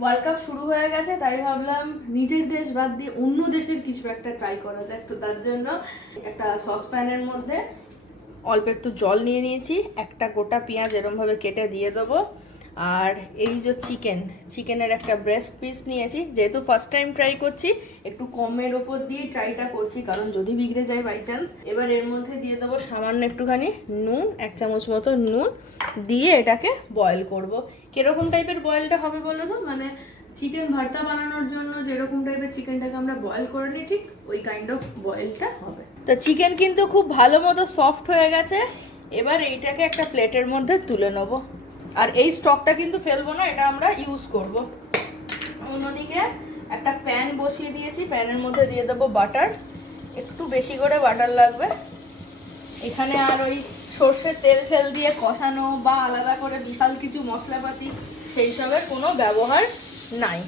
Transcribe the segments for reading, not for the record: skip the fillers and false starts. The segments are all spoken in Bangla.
ওয়ার্ল্ড কাপ শুরু হয়ে গেছে, তাই ভাবলাম নিজের দেশ বাদ দিয়ে অন্য দেশের কিছু একটা ট্রাই করা যাক। তো তার জন্য একটা সসপ্যানের মধ্যে অল্প একটু জল নিয়ে নিয়েছি, একটা গোটা পেঁয়াজ এরমভাবে কেটে দিয়ে দেবো। আর এই যে চিকেনের একটা ব্রেস্ট পিস নিয়েছি, যেহেতু ফার্স্ট টাইম ট্রাই করছি একটু কমের ওপর দিয়ে ট্রাইটা করছি, কারণ যদি বিগড়ে যায় বাই চান্স। এবার এর মধ্যে দিয়ে দেবো সামান্য একটুখানি নুন, 1 চামচ মতো নুন দিয়ে এটাকে বয়েল করব। কিরকম টাইপের বয়েলটা হবে বলো তো? মানে চিকেন ভর্তা বানানোর জন্য যেরকম টাইপের চিকেনটাকে আমরা বয়েল করে নিই, ঠিক ওই কাইন্ড অফ বয়েলটা হবে। তো চিকেন কিন্তু খুব ভালো মতো সফট হয়ে গেছে। এবার এইটাকে একটা প্লেটের মধ্যে তুলে নেব। আর এই স্টকটা কিন্তু ফেলবো না, এটা আমরা ইউজ করব। অন্যদিকে একটা প্যান বসিয়ে দিয়েছি, প্যানের মধ্যে দিয়ে দেবো বাটার। একটু বেশি করে বাটার লাগবে। এখানে আর ওই সর্ষের তেল ফেল দিয়ে কষানো বা আলাদা করে বিশাল কিছু মশলাপাতি সেই সবের কোনো ব্যবহার নাই।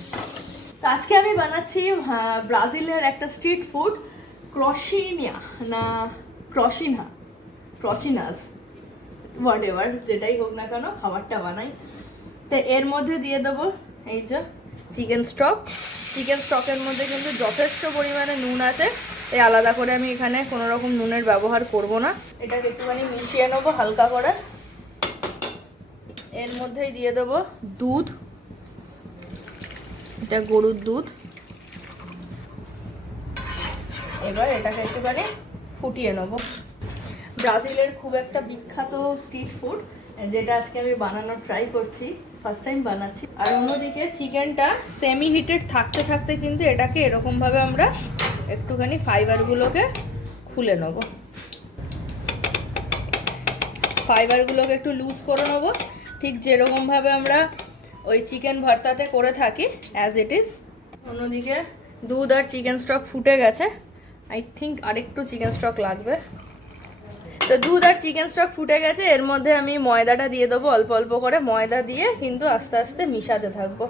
আজকে আমি বানাচ্ছি ব্রাজিলের একটা স্ট্রিট ফুড, ক্রসিনাস, হোয়াট এভার, যেটাই হোক না কেন খাবারটা বানাই। তো এর মধ্যে দিয়ে দেবো এই যে চিকেন স্টকের মধ্যে কিন্তু যথেষ্ট পরিমাণে নুন আছে, এই আলাদা করে আমি এখানে কোনো রকম নুনের ব্যবহার করব না। এটাকে একটুখানি মিশিয়ে নেবো হালকা করে। এর মধ্যেই দিয়ে দেবো দুধ, এটা গরুর দুধ। এবার এটাকে একটুখানি ফুটিয়ে নেবো। ব্রাজিলের খুব একটা বিখ্যাত স্ট্রিট ফুড, যেটা আজকে আমি বানানোর ট্রাই করছি, ফার্স্ট টাইম বানাচ্ছি। আর অন্যদিকে চিকেনটা সেমি হিটেড থাকতে থাকতে কিন্তু এটাকে এরকমভাবে আমরা একটুখানি ফাইবারগুলোকে খুলে নেব, ফাইবারগুলোকে একটু লুজ করে নেব, ঠিক যেরকমভাবে আমরা ওই চিকেন ভর্তাতে করে থাকি অ্যাজ ইট ইজ। অন্যদিকে দুধ আর চিকেন স্টক ফুটে গেছে, আই থিঙ্ক আরেকটু চিকেন স্টক লাগবে। তো দুধ আর চিকেন স্টক ফুটে গেছে, এর মধ্যে আমি ময়দাটা দিয়ে দেবো অল্প অল্প করে। ময়দা দিয়ে কিন্তু আস্তে আস্তে মিশাতে থাকবো।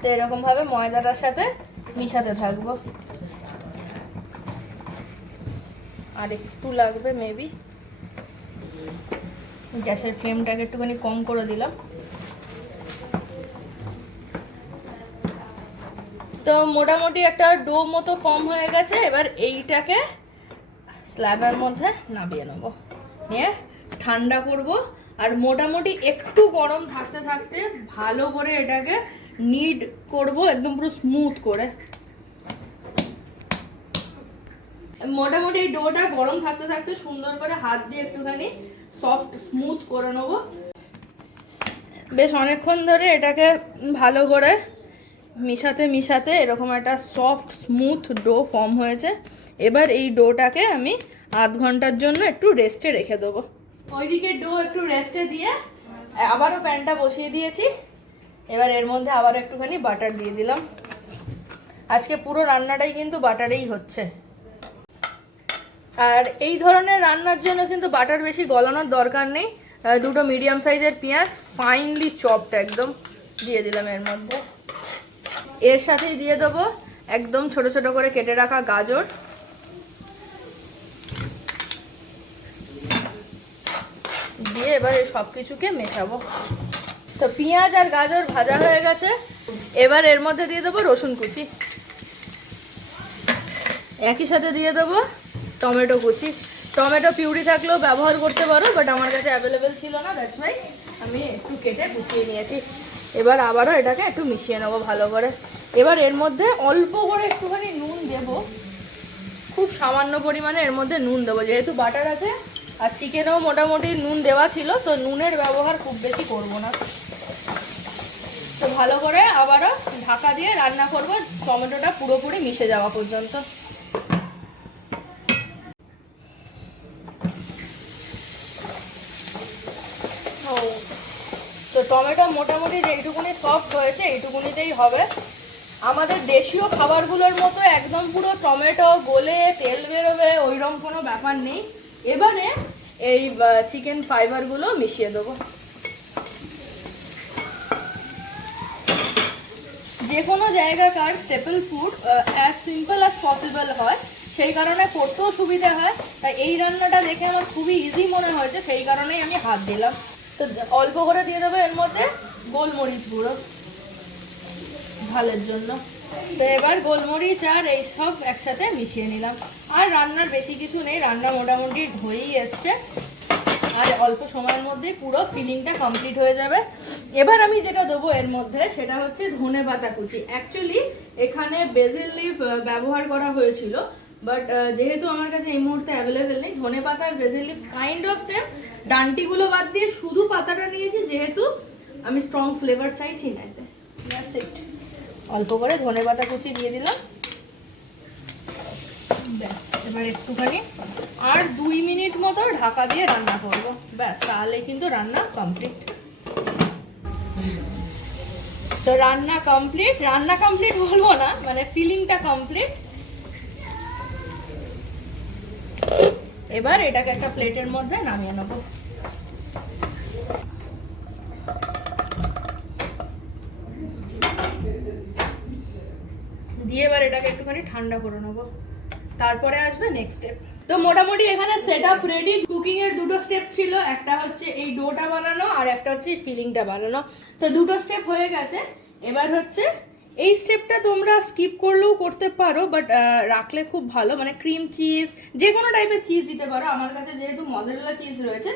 তো এরকমভাবে ময়দাটার সাথে মিশাতে থাকবো। আর একটু লাগবে মেবি, গ্যাসের ফ্লেমটাকে একটুখানি কম করে দিলাম। তো মোটামুটি একটা ডো মতো ফর্ম হয়ে গেছে। এবার এইটাকে স্ল্যাবের মধ্যে নামিয়ে নেব, নিয়ে ঠান্ডা করব। আর মোটামুটি একটু গরম থাকতে থাকতে ভালো করে এটাকে নিড করব, একদম পুরো স্মুথ করে। মোটামুটি এই ডোটা গরম থাকতে থাকতে সুন্দর করে হাত দিয়ে একটুখানি সফট স্মুথ করে নেব। বেশ অনেকক্ষণ ধরে এটাকে ভালো করে মিশাতে মিশাতে এরকম একটা সফট স্মুথ ডো ফর্ম হয়েছে। এবার এই ডোটাকে আমি আধ ঘন্টার জন্য একটু রেস্টে রেখে দেবো। ওইদিকে ডো একটু রেস্টে দিয়ে আবারও প্যানটা বসিয়ে দিয়েছি। এবার এর মধ্যে আবার একটুখানি বাটার দিয়ে দিলাম। আজকে পুরো রান্নাটাই কিন্তু বাটারেই হচ্ছে। আর এই ধরনের রান্নার জন্য কিন্তু বাটার বেশি গলানোর দরকার নেই। দুটো মিডিয়াম সাইজের পেঁয়াজ ফাইনলি চপড একদম দিয়ে দিলাম এর মধ্যে। এর সাথেই দিয়ে দেবো একদম ছোট ছোট করে কেটে রাখা গাজর। দিয়ে এবার এই সব কিছুকে মেশাবো। তো পেঁয়াজ আর গাজর ভাজা হয়ে গেছে। এবার এর মধ্যে দিয়ে দেবো রসুন কুচি, একই সাথে দিয়ে দেবো টমেটো কুচি। টমেটো পিউরি থাকলেও ব্যবহার করতে পারো, বাট আমার কাছে অ্যাভেলেবেল ছিল না, দ্যাটস ওয়াই আমি একটু কেটে কুচিয়ে নিয়েছি। এবার আবারও এটাকে একটু মিশিয়ে নেবো ভালো করে। এবার এর মধ্যে অল্প করে একটুখানি নুন দেব, খুব সামান্য পরিমাণে এর মধ্যে নুন দেবো, যেহেতু বাটার আছে আর চিকেনেও মোটামুটি নুন দেওয়া ছিল, তো নুনের ব্যবহার খুব বেশি করব না। তো ভালো করে আবারও ঢাকা দিয়ে রান্না করব টমেটোটা পুরোপুরি মিশে যাওয়া পর্যন্ত। তো টমেটো মোটামুটি যেইটুকুনি সফট হয়েছে এইটুকুনিতেই হবে। আমাদের দেশীয় খাবারগুলোর মতো একদম পুরো টমেটো গলে তেল বেরোবে ওইরকম কোনো ব্যাপার নেই। এবারে এই চিকেন ফাইবারগুলো মিশিয়ে দেবো। যে কোনো জায়গাকার staple food as simple as possible হয়, সেই কারণে করতেও সুবিধা হয়। তাই এই রান্নাটা দেখে আমার খুবই ইজি মনে হয়েছে, সেই কারণেই আমি হাত দিলাম। তো অল্প করে দিয়ে দেবো এর মধ্যে গোলমরিচ গুঁড়ো ঝালের জন্য। তো এবার গোলমরিচ আর এই সব একসাথে মিশিয়ে নিলাম। আর রান্নার বেশি কিছু নেই, রান্না মোটামুটি হয়েই এসছে, আর অল্প সময়ের মধ্যেই পুরো ফিলিংটা কমপ্লিট হয়ে যাবে। এবার আমি যেটা দেবো এর মধ্যে সেটা হচ্ছে ধনেপাতা কুচি। অ্যাকচুয়ালি এখানে বেসিল লিফ ব্যবহার করা হয়েছিল, বাট যেহেতু আমার কাছে এই মুহূর্তে অ্যাভেলেবেল নেই, ধনেপাতা আর basil leaf kind of same, ডান্টিগুলো বাদ দিয়ে শুধু পাতাটা নিয়েছি, যেহেতু আমি স্ট্রং ফ্লেভার চাইছি না এতে। That's it. অল্প করে ধনেপাতা কুচি দিয়ে দিলাম, ব্যাস। এবার একটুখানি আর 2 মিনিট মতো ঢাকা দিয়ে রান্না করব, ব্যাস, তাহলে কিন্তু রান্না কমপ্লিট। তো রান্না কমপ্লিট বলবো না, মানে ফিলিংটা কমপ্লিট। এবার এটাকে একটা প্লেটের মধ্যে নামিয়ে নেব। দিয়ে এবার এটাকে একটুখানি ঠান্ডা করে নেবো, তারপরে আসবে নেক্সট স্টেপ। তো মোটামুটি এখানে সেটআপ রেডি। কুকিং এর দুটো স্টেপ ছিল, একটা হচ্ছে এই ডোটা বানানো আর একটা হচ্ছে ফিলিংটা বানানো। তো দুটো স্টেপ হয়ে গেছে। এবার হচ্ছে এই স্টেপটা তোমরা স্কিপ করলেও করতে পারো, বাট রাখলে খুব ভালো, মানে ক্রিম চিজ যে কোনো টাইপের চিজ দিতে পারো। আমার কাছে যেহেতু মজারেলা চিজ রয়েছে,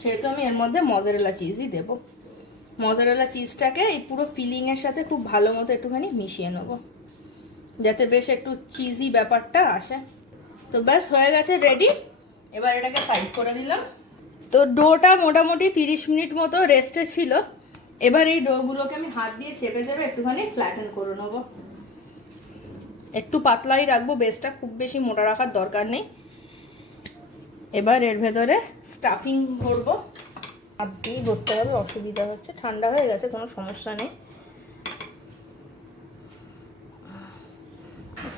সেহেতু আমি এর মধ্যে মজারেলা চিজই দেবো। মজারেলা চিজটাকে এই পুরো ফিলিংয়ের সাথে খুব ভালো মতো একটুখানি মিশিয়ে নেবো, যাতে বেশ একটু চিজি ব্যাপারটা আসে। তো ব্যাস হয়ে গেছে রেডি। এবার এটাকে সাইড করে দিলাম। তো ডোটা মোটামুটি 30 মিনিট মতো রেস্টে ছিল। এবার এই ডোগুলোকে আমি হাত দিয়ে চেপে চেপে একটুখানি ফ্ল্যাটেন করে নেবো। একটু পাতলাই রাখবো বেসটা, খুব বেশি মোটা রাখার দরকার নেই। এবার এর ভেতরে স্টাফিং ভরবো। হাত দিয়ে ভরতে হবে, অসুবিধা হচ্ছে, ঠান্ডা হয়ে গেছে, কোনো সমস্যা নেই।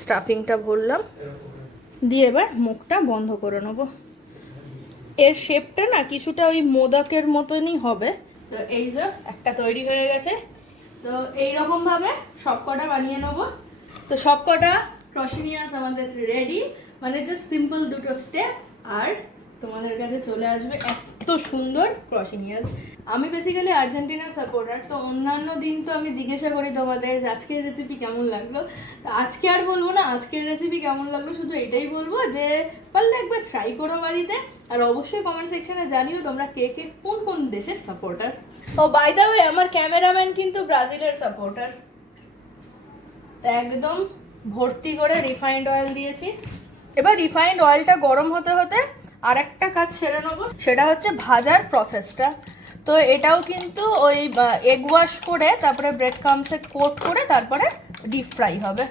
স্টাফিংটা ভরলাম, দিয়ে এবার মুখটা বন্ধ করে নেবো। এর শেপটা না কিছুটা ওই মোদকের মতনই হবে। তো এই যে একটা তৈরি হয়ে গেছে। তো এইরকমভাবে সবকটা বানিয়ে নেবো। তো সবকটা ক্রসিনিয়াস আমাদের রেডি, মানে জাস্ট সিম্পল দুটো স্টেপ আর তোমাদের কাছে চলে আসবে এত সুন্দর ক্রসিনিয়াস। আমি বেসিক্যালি আর্জেন্টিনার সাপোর্টার, তো অন্যান্য দিন তো আমি জিজ্ঞাসা করি তোমাদের যে আজকের রেসিপি কেমন লাগলো। তো আজকে আর বলবো না আজকের রেসিপি কেমন লাগলো, শুধু এটাই বলবো যে পারলে একবার ট্রাই করো বাড়িতে। আর অবশ্যই কমেন্ট সেকশনে জানিও তোমরা কে কে কোন কোন দেশের সাপোর্টার। ও বাই দ্য ওয়ে, আমার ক্যামেরাম্যান কিন্তু ব্রাজিলের সাপোর্টার। তো একদম ভর্তি করে রিফাইন্ড অয়েল দিয়েছি। এবার রিফাইন্ড অয়েলটা গরম হতে হতে আর একটা কাজ সেরে নেবো, সেটা হচ্ছে ভাজার প্রসেসটা। তো এটাও কিন্তু ওই এগ ওয়াশ করে তারপরে ব্রেড ক্রাম্বসে কোট করে তারপরে ডিপ ফ্রাই হবে।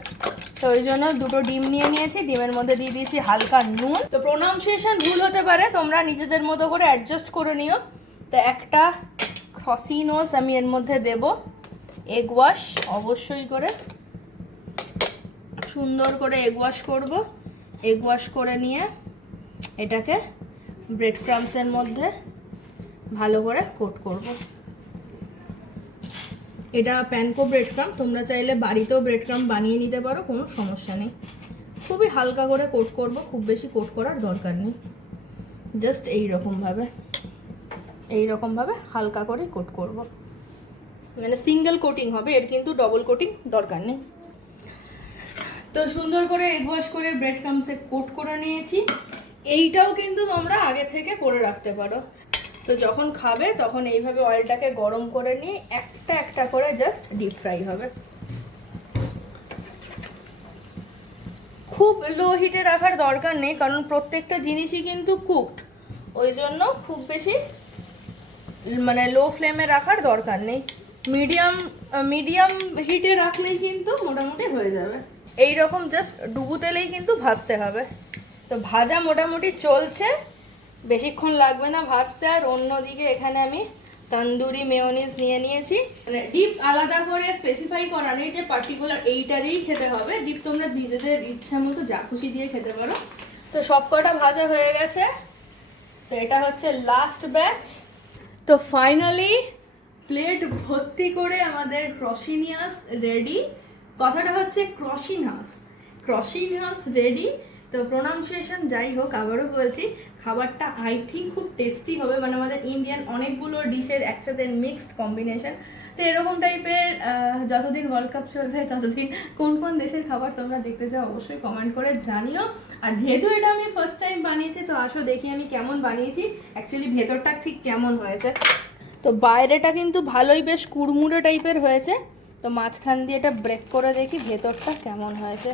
তো ওই জন্য দুটো ডিম নিয়ে নিয়েছি, ডিমের মধ্যে দিয়ে দিয়েছি হালকা নুন। তো প্রোনাউন্সিয়েশন ভুল হতে পারে, তোমরা নিজেদের মতো করে অ্যাডজাস্ট করে নিও। তো একটা ক্রসিনোস আমি এর মধ্যে দেব, এগ ওয়াশ অবশ্যই করে, সুন্দর করে এগ ওয়াশ করব। এগ ওয়াশ করে নিয়ে এটাকে ব্রেড ক্রাম্বসের মধ্যে ভালো করে কোট করব। এটা প্যানকো ব্রেড ক্রাম্ব, তোমরা চাইলে বাড়িতেও ব্রেড ক্রাম্ব বানিয়ে নিতে পারো, কোনো সমস্যা নেই। খুবই হালকা করে কোট করব, খুব বেশি কোট করার দরকার নেই। জাস্ট এইরকমভাবে হালকা করে কোট করব, মানে সিঙ্গেল কোটিং হবে, এর কিন্তু ডবল কোটিং দরকার নেই। তো সুন্দর করে এগ ওয়াশ করে ব্রেড ক্রাম্বসে কোট করে নিয়েছি। এইটাও কিন্তু তোমরা আগে থেকে করে রাখতে পারো। তো যখন খাবে তখন এইভাবে অয়েলটাকে গরম করে নিয়ে একটা একটা করে জাস্ট ডিপ ফ্রাই হবে। খুব লো হিটে রাখার দরকার নেই, কারণ প্রত্যেকটা জিনিসই কিন্তু কুকড, ওই জন্য খুব বেশি মানে লো ফ্লেমে রাখার দরকার নেই। মিডিয়াম হিটে রাখলেই কিন্তু মোটামুটি হয়ে যাবে। এই রকম জাস্ট ডুবু তেলেই কিন্তু ভাজতে হবে। তো ভাজা মোটামুটি চলছে, বেশিক্ষণ লাগবে না ভাজতে। আর অন্যদিকে এখানে আমি তন্দুরি মেয়োনিজ নিয়ে নিয়েছি। মানে ডিপ আলাদা করে স্পেসিফাই করা নেই যে পার্টিকুলার এইটারই খেতে হবে, ডিপ তোমরা নিজেদের ইচ্ছা মতো যা খুশি দিয়ে খেতে পারো। তো সবকটা ভাজা হয়ে গেছে। তো এটা হচ্ছে লাস্ট ব্যাচ। তো ফাইনালি প্লেট ভর্তি করে আমাদের ক্রসিনিয়াস রেডি। কথাটা হচ্ছে ক্রসিনাস রেডি। তো প্রোনাউন্সিয়েশন যাই হোক, আবারও বলছি খাবারটা আই থিঙ্ক খুব টেস্টি হবে, মানে আমাদের ইন্ডিয়ান অনেকগুলো ডিশের একসাথে মিক্সড কম্বিনেশন। তো এরকম টাইপের যতদিন ওয়ার্ল্ড কাপ চলবে ততদিন কোন কোন দেশের খাবার তোমরা দেখতে চাও অবশ্যই কমেন্ট করে জানিও। আর যেহেতু এটা আমি ফার্স্ট টাইম বানিয়েছি, তো আসো দেখি আমি কেমন বানিয়েছি, অ্যাকচুয়ালি ভেতরটা ঠিক কেমন হয়েছে। তো বাইরেটা কিন্তু ভালোই বেশ কুড়মুড়ে টাইপের হয়েছে, তো মাঝখান দিয়ে এটা ব্রেক করে দেখি ভেতরটা কেমন হয়েছে।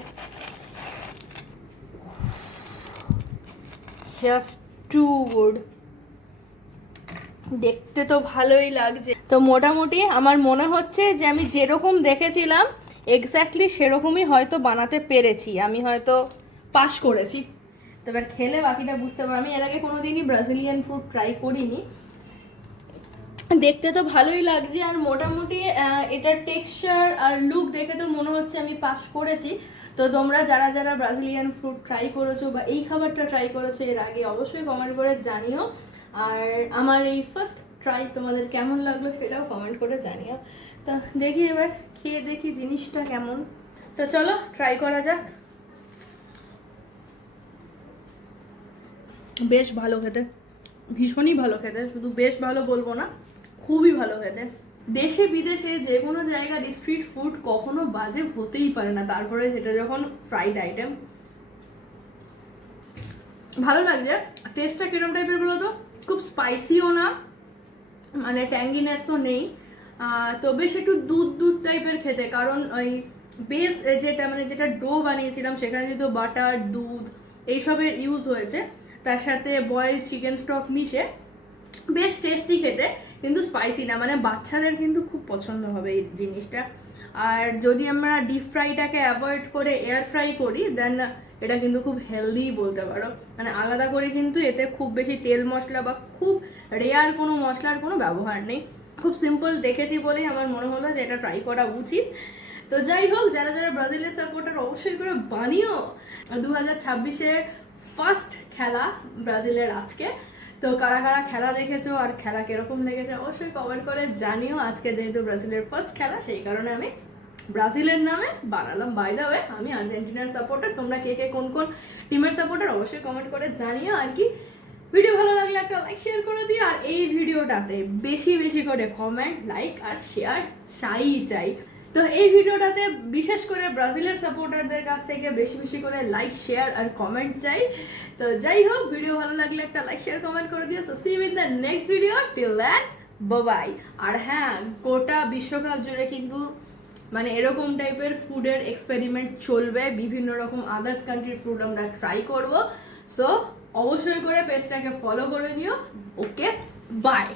জাস্ট টু গুড, দেখতে তো ভালোই লাগছে। তো মোটামুটি আমার মনে হচ্ছে যে আমি যেরকম দেখেছিলাম এক্স্যাক্টলি সেরকমই হয়তো বানাতে পেরেছি, আমি হয়তো পাস করেছি। তো এবার খেলে বাকিটা বুঝতে পারবো। আমি এর আগে কোনোদিনই ব্রাজিলিয়ান ফুড ট্রাই করিনি, দেখতে তো ভালোই লাগছে, আর মোটামুটি এটার টেক্সচার আর লুক দেখে তো মনে হচ্ছে আমি পাস করেছি। তো তোমরা যারা যারা ব্রাজিলিয়ান ফুড ট্রাই করেছো বা এই খাবারটা ট্রাই করেছো এর আগে অবশ্যই কমেন্ট করে জানিও। আর আমার এই ফার্স্ট ট্রাই তোমাদের কেমন লাগলো সেটাও কমেন্ট করে জানিও। তো দেখি এবার খেয়ে দেখি জিনিসটা কেমন। তো চলো ট্রাই করা যাক। বেশ ভালো খেতে, ভীষণই ভালো খেতে, শুধু বেশ ভালো বলবো না, খুবই ভালো খেতে। দেশে বিদেশে যে কোনো জায়গার স্ট্রিট ফুড কখনো বাজে হতেই পারে না, তারপরে সেটা যখন ফ্রাইড আইটেম। ভালো লাগছে। টেস্টটা কিরম টাইপের বলো তো, খুব স্পাইসিও না, মানে ট্যাঙ্গিনেস তো নেই, তো বেশ একটু দুধ দুধ টাইপের খেতে, কারণ ওই বেস যেটা মানে যেটা ডো বানিয়েছিলাম সেখানে যেহেতু বাটার দুধ এইসবের ইউজ হয়েছে, তার সাথে বয়েলড চিকেন স্টক মিশে বেশ টেস্টি খেতে, কিন্তু স্পাইসি না, মানে বাচ্চাদের কিন্তু খুব পছন্দ হবে এই জিনিসটা। আর যদি আমরা ডিপ ফ্রাইটাকে অ্যাভয়েড করে এয়ার ফ্রাই করি দেন এটা কিন্তু খুব হেলদি বলতে পারো, মানে আলাদা করে কিন্তু এতে খুব বেশি তেল মশলা বা খুব রেয়ার কোনো মশলার কোনো ব্যবহার নেই, খুব সিম্পল দেখেছি বলেই আমার মনে হলো যে এটা ট্রাই করা উচিত। তো যাই হোক, যারা যারা ব্রাজিলের সাপোর্টার অবশ্যই করে বানিও। 2026-এ ফার্স্ট খেলা ব্রাজিলের আজকে, তো কারা কারা খেলা দেখেছো আর খেলা কিরকম লেগেছে অবশ্যই কমেন্ট করে জানিও। আজকে যেহেতু ব্রাজিলের ফার্স্ট খেলা সেই কারণে আমি ব্রাজিলের নামে বানালাম। বাই দ্য ওয়ে আমি আর্জেন্টিনার সাপোর্টার, তোমরা কে কে কোন কোন টিমের সাপোর্টার অবশ্যই কমেন্ট করে জানিও। আর কি ভিডিও ভালো লাগলে একটা লাইক শেয়ার করে দিও, আর এই ভিডিওটাতে বেশি বেশি করে কমেন্ট লাইক আর শেয়ার চাই। তো এই ভিডিওটাতে বিশেষ করে ব্রাজিলের সাপোর্টারদের কাছ থেকে বেশি বেশি করে লাইক শেয়ার আর কমেন্ট চাই। তো যাই হোক, ভিডিও ভালো লাগলে একটা লাইক শেয়ার কমেন্ট করে দিও। So see you in the next video, till then bye. আর হ্যাঁ, গোটা বিশ্বকাপ জুড়ে কিন্তু মানে এরকম টাইপের ফুডের এক্সপেরিমেন্ট চলবে, বিভিন্ন রকম আদার্স কান্ট্রির ফুড আমরা ট্রাই করব। সো অবশ্যই করে পেজটাকে ফলো করে নিও। ওকে, বাই।